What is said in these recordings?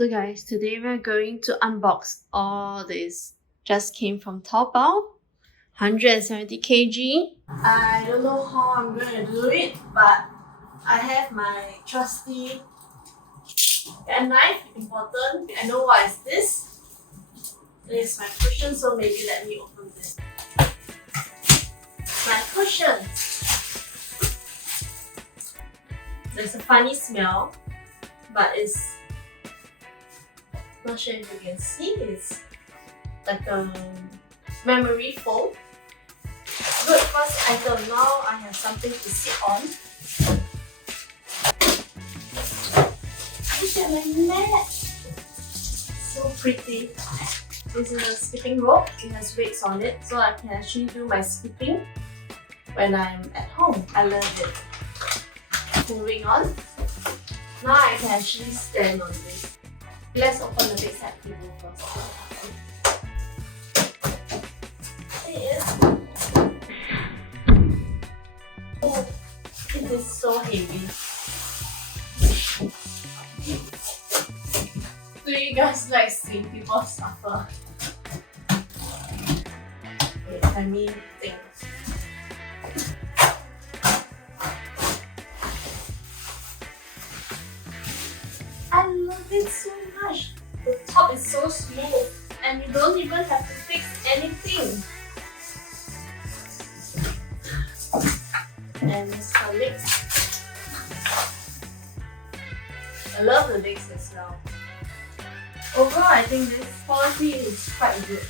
So guys, today we're going to unbox all this. Just came from Taobao, 170 kg. I don't know how I'm going to do it, but I have my trusty knife, important. I know what is this. This is my cushion, so maybe let me open this. My cushion. There's a funny smell, but it's not sure if you can see. It's like a memory foam. Good first item. Now I have something to sit on. Look at my mat. So pretty. This is a skipping rope. It has weights on it, so I can actually do my skipping when I'm at home. I love it. Moving on. Now I can actually stand on this. Let's open the bedside table first. Oh, it is so heavy. Do you guys like seeing people suffer? Wait, let me think. I love it so much. The top is so smooth and you don't even have to fix anything. And it's her legs. I love the legs as well. Overall, I think this quality is quite good.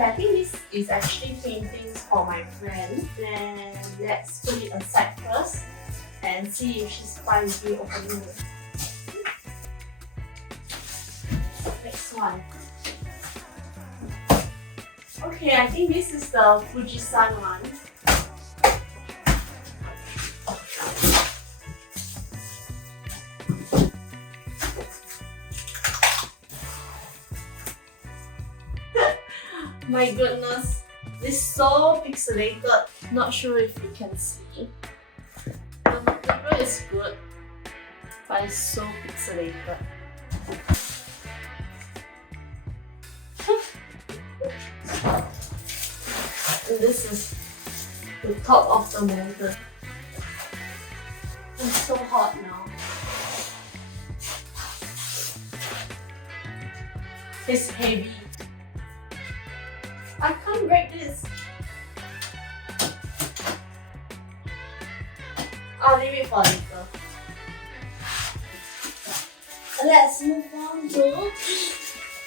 I think this is actually paintings for my friend. Then let's put it aside first and see if she's fine with me opening it. Next one. Okay, I think this is the Fujisan one. My goodness, this is so pixelated. Not sure if you can see. The material is good, but it's so pixelated. And this is the top of the mountain. It's so hot now. It's heavy. I can't break this. I'll leave it for later. Let's move on to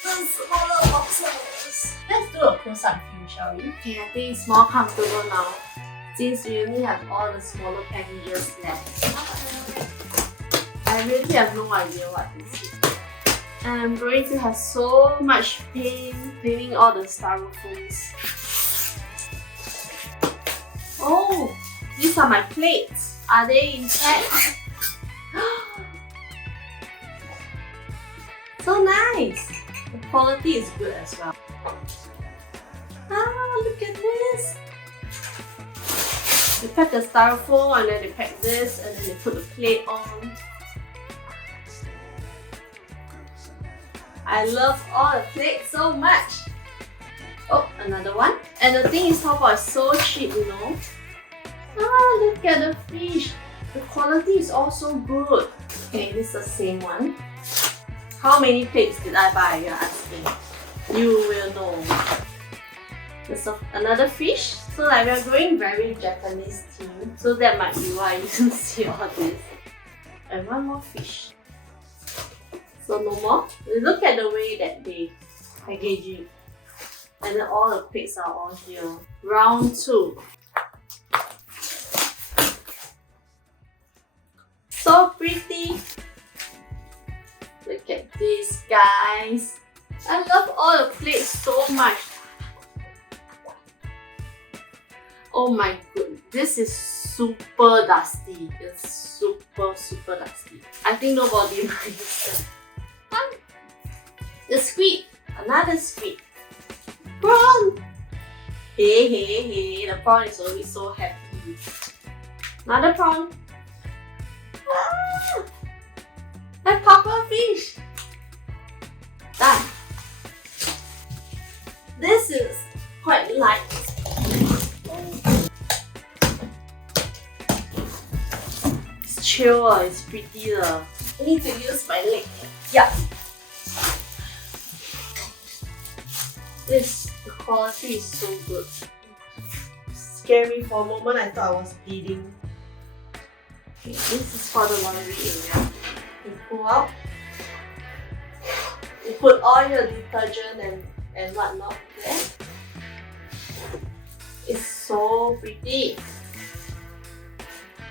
the smaller boxes. Let's do a close-up view, shall we? Okay, I think it's more comfortable now since we only have all the smaller packages left. I really have no idea what this is. And I'm going to have so much pain cleaning all the styrofoams. Oh, these are my plates. Are they intact? So nice! The quality is good as well. Ah, look at this! They pack the styrofoam and then they pack this and then they put the plate on. I love all the plates so much. Oh, another one. And the thing is, Taobao is so cheap, you know. Ah, look at the fish. The quality is also good. Okay, this is the same one. How many plates did I buy? You're asking. You will know. There's another fish. So like we're going very Japanese theme. So that might be why you don't see all this. And one more fish. So no more. Look at the way that they package it. And then all the plates are all here. Round 2. So pretty. Look at this, guys. I love all the plates so much. Oh my goodness. This is super dusty. It's super dusty. I think nobody minds that. The squid. Another squid. Prawn. Hey, hey, hey. The prawn is always so happy. Another prawn. Ah, a puffer fish. Done. This is quite light. It's chill, it's pretty. I need to use my leg. Yeah. The quality is so good. Scared me for a moment, I thought I was bleeding. Okay, this is for the laundry area. You pull out. You put all your detergent and whatnot there. It's so pretty.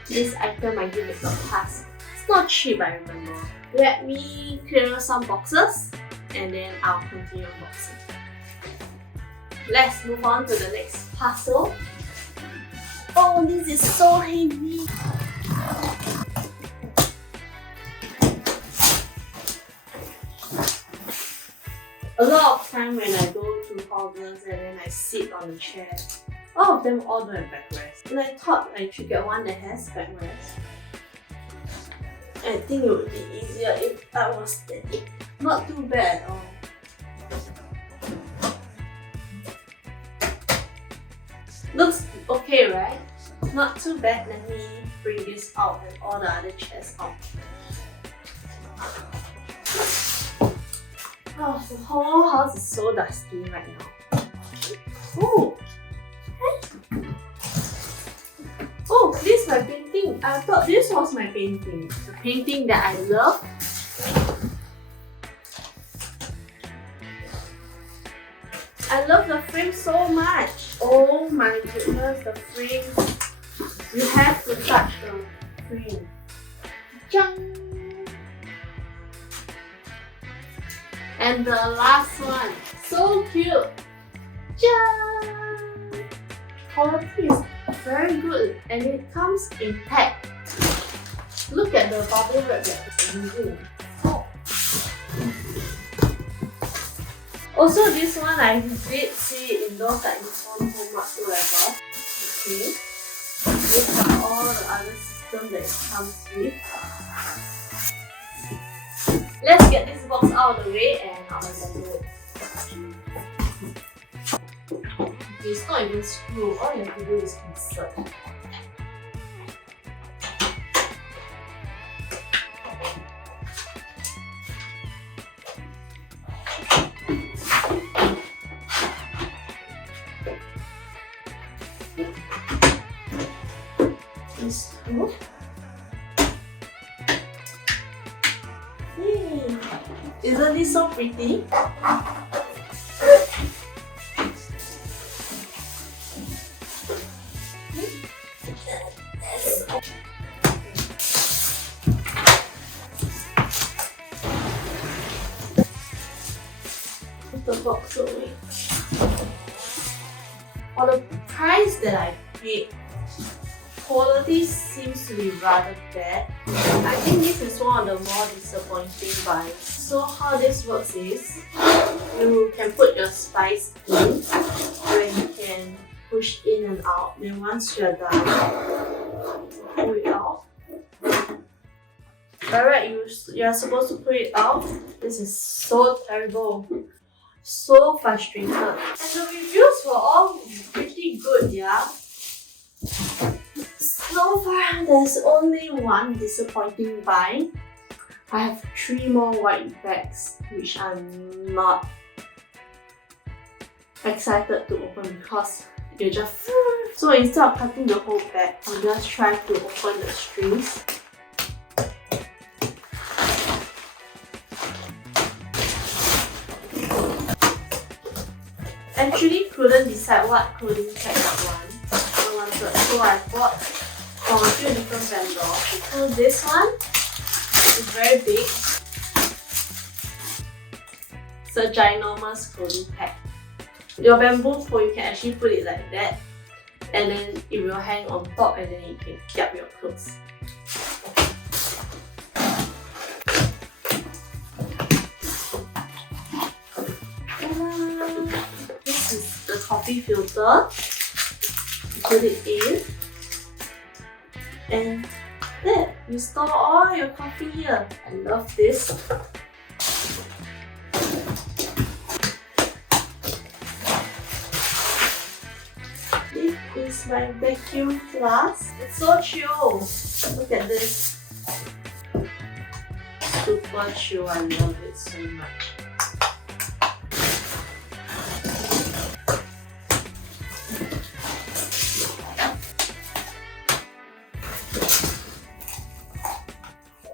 This item I give it a pass. It's not cheap, I remember. Let me clear some boxes and then I'll continue unboxing. Let's move on to the next parcel. Oh, this is so heavy. A lot of time when I go to houses and then I sit on the chair, all of them all don't have backrest. And I thought I should get one that has backrest. I think it would be easier if I was steady. Not too bad at all. Looks okay, right? Not too bad. Let me bring this out and all the other chairs out. Oh, the whole house is so dusty right now. Oh! Oh, this is my painting. I thought this was my painting. The painting that I love. I love the frame so much. Oh my goodness, the frame. You have to touch the frame. Jang! And the last one. So cute. Jang! Quality is very good and it comes in pack. Look at the bubble wrap that it's using. Oh. Also, this one I did see in those like Nippon Home whatever. Okay. These are all the other systems that it comes with. Let's get this box out of the way and I'll assemble it. It's not even screw, all you have to do is insert. Screw. Yay! Isn't this so pretty? Put the box away. For the price that I paid, quality seems to be rather bad. I think this is one of the more disappointing buys. So how this works is, you can put your spice in, where you can push in and out. Then once you're done, pull it out. Alright, you're supposed to pull it out. This is so terrible. So frustrated. And the reviews were all pretty good, yeah? So far, there's only one disappointing buy. I have 3 more white bags, which I'm not excited to open because you just... So instead of cutting the whole bag, I'll just try to open the strings. Actually, couldn't decide what clothing tag I wanted, so I bought from a few different vendors. So this one is very big. It's a ginormous clothing pack. Your bamboo pole, you can actually put it like that, and then it will hang on top, and then you can keep your clothes. Ta-da! This is the coffee filter. Put it in. And there, you store all your coffee here. I love this. This is my vacuum flask. It's so chill. Look at this. Super chill. I love it so much.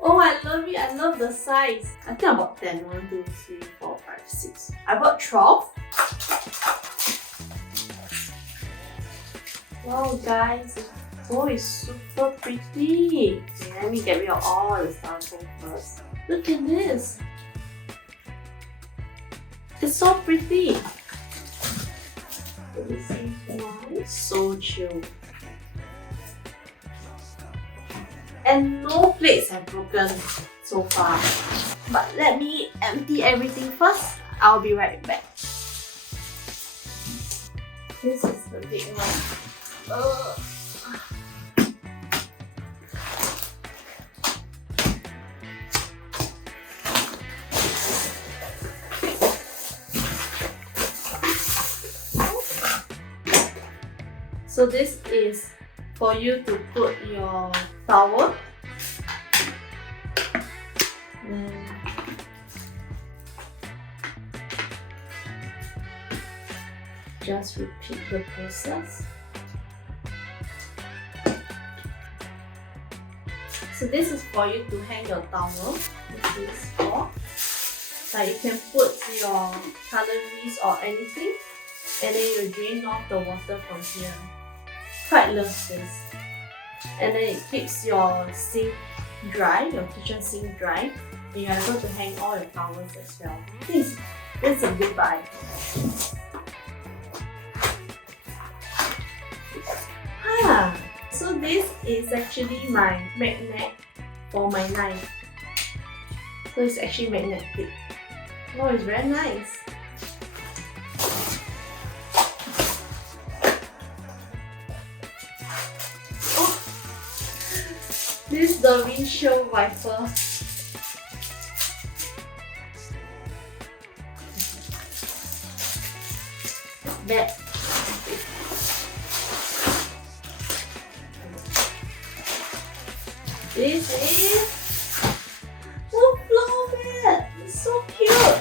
Oh, I love it. I love the size. I think I bought 10. 1, 2, 3, 4, 5, 6. I bought 12. Wow, guys. Oh, it's super pretty. Okay, let me get rid of all the styrofoam first. Look at this. It's so pretty. This is one. So chill. And no plates have broken so far. But let me empty everything first. I'll be right back. This is the big one. So this is for you to put your towel. And just repeat the process. So this is for you to hang your towel. This is for like you can put your cutleries or anything, and then you drain off the water from here. Quite love this. And then it keeps your sink dry, your kitchen sink dry, and you're able to hang all your towels as well. This is a good buy. So this is actually my magnet for my knife. So it's actually magnetic. Oh, it's very nice. Oh, this is the windshield wiper. That. This is a floor mat. It's so cute.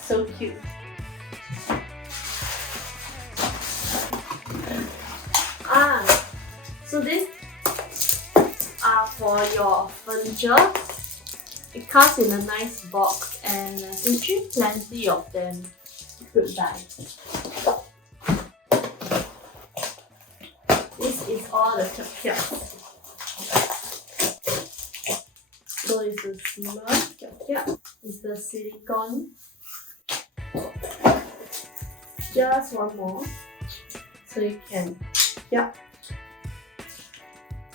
So cute. So this are for your furniture. It comes in a nice box, and there's actually plenty of them. Good buy. This is all the kiap. So it's the sealer kiap. It's the silicone. Just one more, so you can kiap.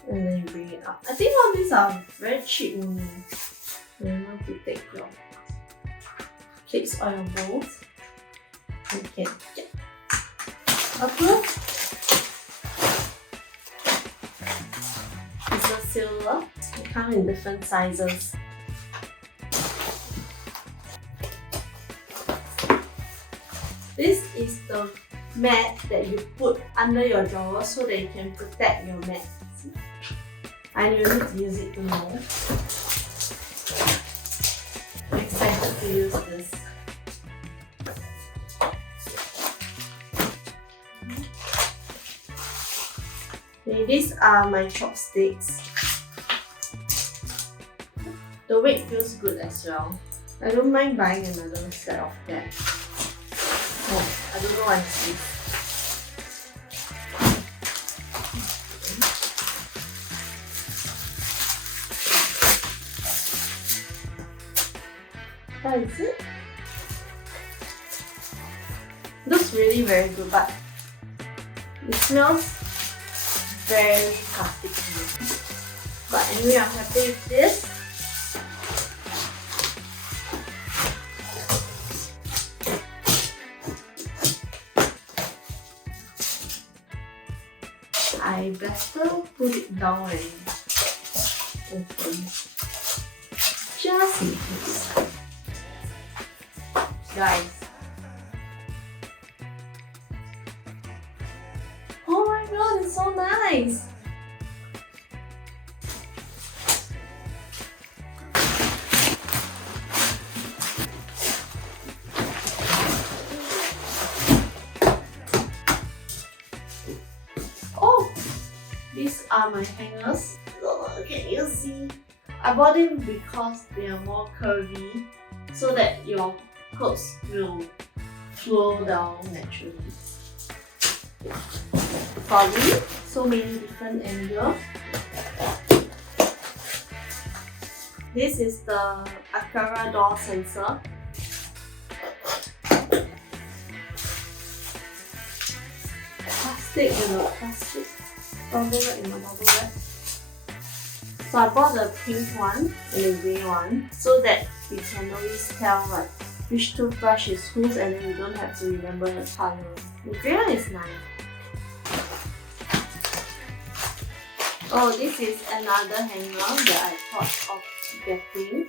And then you bring it up. I think all these are very cheap only. You want to take your plates or your bowls. You can kiap. Approve. It's a silver. They come in different sizes. This is the mat that you put under your drawer so that you can protect your mat. And you need to use it to know. I'm excited to use this. Okay, these are my chopsticks. The weight feels good as well. I don't mind buying another set of that. Oh, I don't know what's this. What is it? Looks really very good, but it smells very plasticky. But anyway, I'm happy with this. I better put it down and open. Just in case. Guys. Oh my god, it's so nice! Oh! These are my hangers. Can you see? I bought them because they are more curvy so that your clothes will flow down naturally. Probably so many different angles. This is the Akara door sensor. Plastic, plastic. Bubble wrap in the bubble wrap. So I bought the pink one and the grey one so that we can always tell like which toothbrush is whose, and then we don't have to remember the color. The grey one is nice. Oh, this is another hanger that I thought of getting.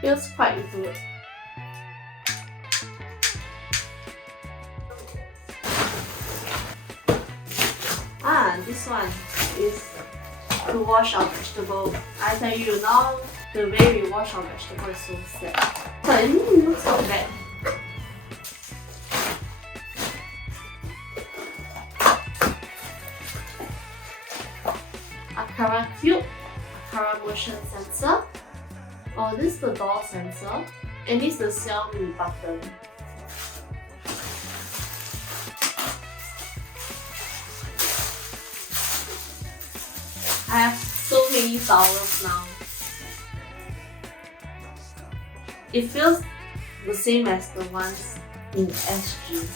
Feels quite good. This one is to wash our vegetable. I tell you now, the way we wash our vegetable is so sad. So it looks not bad. Akara Cube, Akara motion sensor. Oh, this is the door sensor, and this is the Xiaomi button. I have so many towels now. It feels the same as the ones in SG.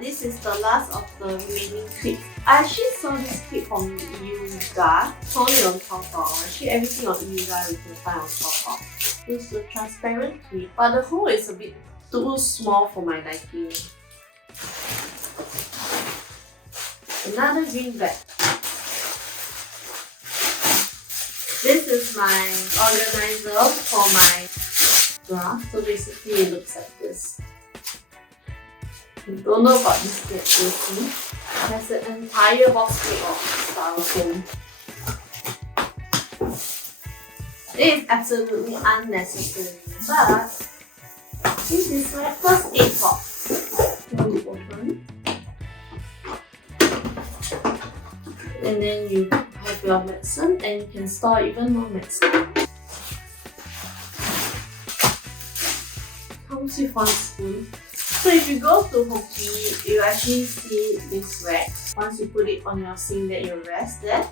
This is the last of the remaining clips. I actually saw this clip on Yuga, found it on Taobao. Actually, everything on Yuga we can find on Taobao. It's the transparent clip, but the hole is a bit too small for my liking. Another green bag. This is my organizer for my bra. So basically it looks like this. Don't know about this yet, you see. It has an entire box full of styrofoam. It is absolutely unnecessary, but this is my first aid box. Let me open. And then you have your medicine, and you can store even more medicine. Comes with one spoon. So if you go to Hoki, you actually see this rack. Once you put it on your sink, that you rest there.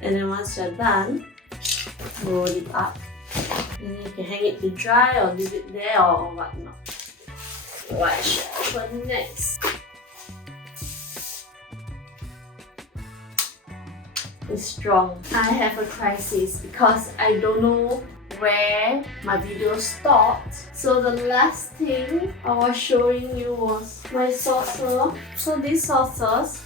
And then once you're done, roll it up. And then you can hang it to dry or leave it there or whatnot. What should I open next? It's strong. I have a crisis because I don't know where my video stopped. So the last thing I was showing you was my saucer. So these saucers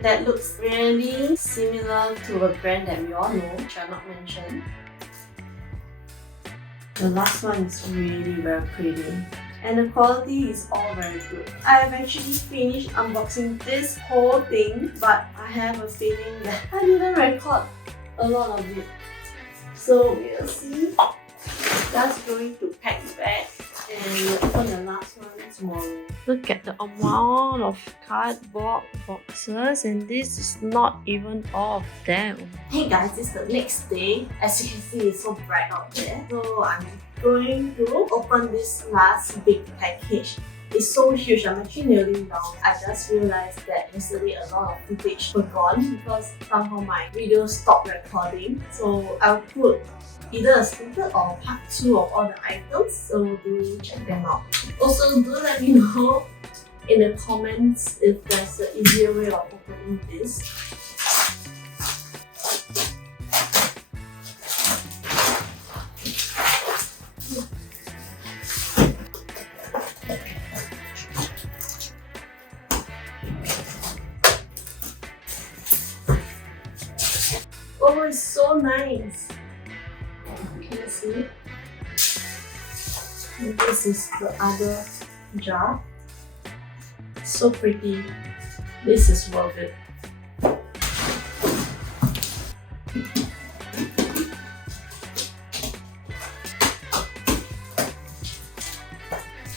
that looks really similar to a brand that we all know, which I'll not mention. The last one is really very pretty. And the quality is all very good. I've actually finished unboxing this whole thing, but I have a feeling that I didn't record a lot of it. So we'll see. Just going to pack back and we'll open the last one tomorrow. Look at the amount of cardboard boxes, and this is not even all of them. Hey guys, this is the next day. As you can see, it's so bright out there. So I'm going to open this last big package. It's so huge, I'm actually kneeling down. I just realized that yesterday a lot of footage were gone because somehow my video stopped recording. So I'll put either a snippet or part 2 of all the items, so do check them out. Also, do let me know in the comments if there's an easier way of opening this. Oh, it's so nice. Can you see? And this is the other jar. So pretty. This is worth it.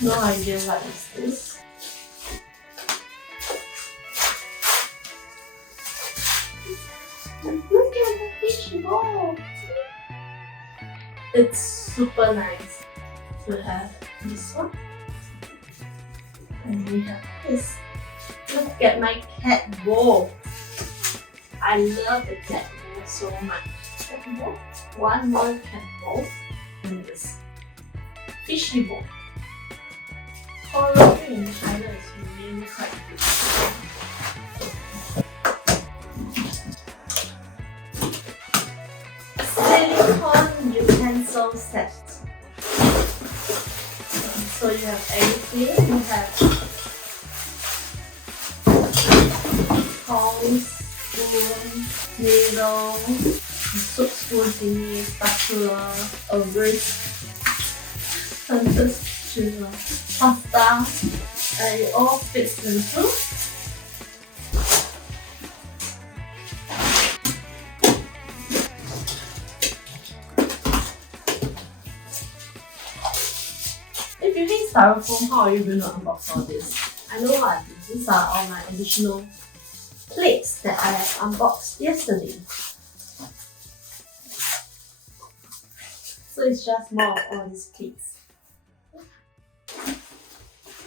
No idea what is this. Look at the fish bowl. It's super nice to have this one. And we have this. Look at my cat bowl. I love the cat bowl so much. Cat bowl. One more cat bowl. And this fishy bowl. Coloring in China is really quite good. Silicone utensil set. So you have everything. You have tongs, spoon, needle, soup spoon thingy, spatula, a whisk, pasta, and it all fits into. If you hate styrofoam, how are you going to unbox all this? I know what these are all my additional plates that I have unboxed yesterday. So it's just more of all these plates.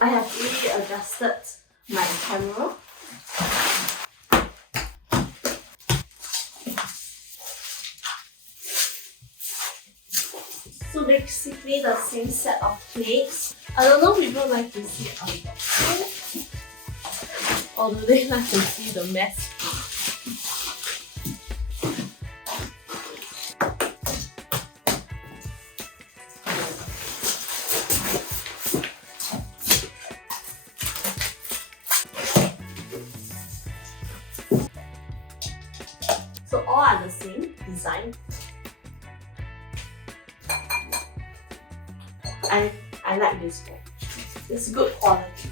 I have really adjusted my camera. So basically the same set of plates. I don't know if people like to see unboxing, or do they like to see the mess? So all are the same design. I like this one. It's good quality.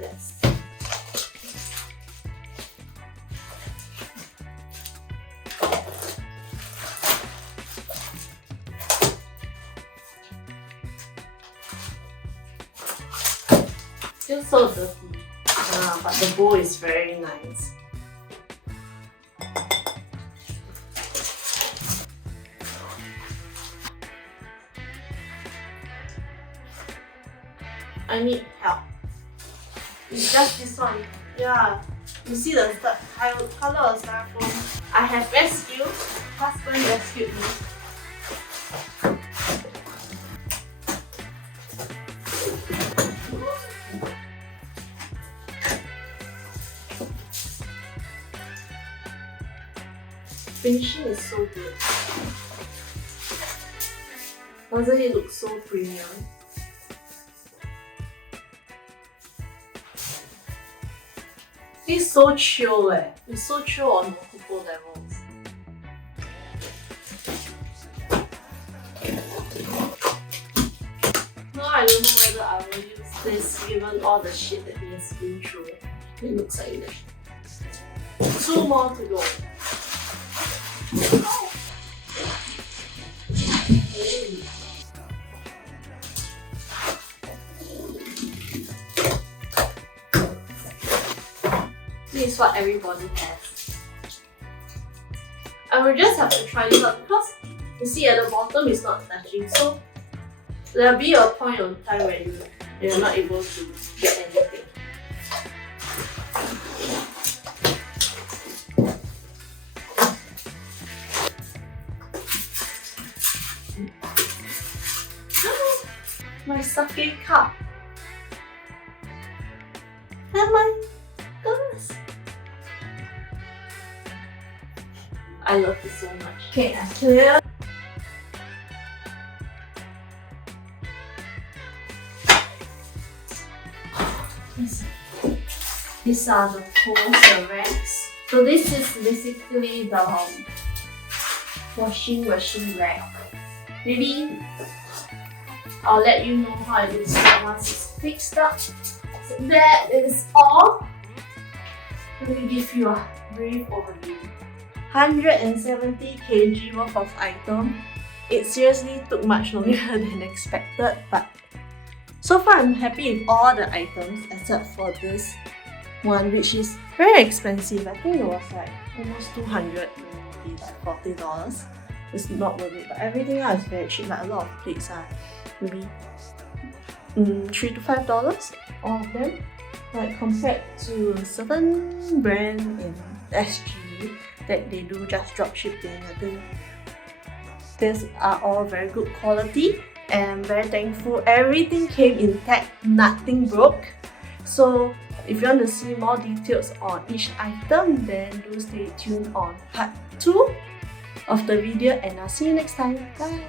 Yes. Still so dirty, but the bowl is very nice. I need help. It's just this one. Yeah. You see the color of styrofoam? I have rescued. Husband rescued me. Finishing is so good. Doesn't it look so premium? It's so chill It's so chill on multiple levels. Now I don't know whether I will use this given all the shit that he has been through. It looks like this. 2 more to go. This is what everybody has. I will just have to try this out because you see at the bottom it's not touching, so there'll be a point of time where you're not able to get anything. My sake cup. And my glass. I love this so much. Okay, I clear. These are the poster racks. So this is basically the washing machine rack. Maybe I'll let you know how it looks like once it's fixed up. So that is all. Let me give you a brief overview. 170 kg worth of item. It seriously took much longer than expected, but so far I'm happy with all the items except for this one, which is very expensive. I think it was like almost 200, maybe like $40. It's not worth it, but everything else is very cheap. Like a lot of plates are maybe $3 to $5, all of them. Like compared to certain brand in SG that they do just drop shipping, I think these are all very good quality and I'm very thankful. Everything came intact, nothing broke. So if you want to see more details on each item, then do stay tuned on part 2 of the video and I'll see you next time. Bye!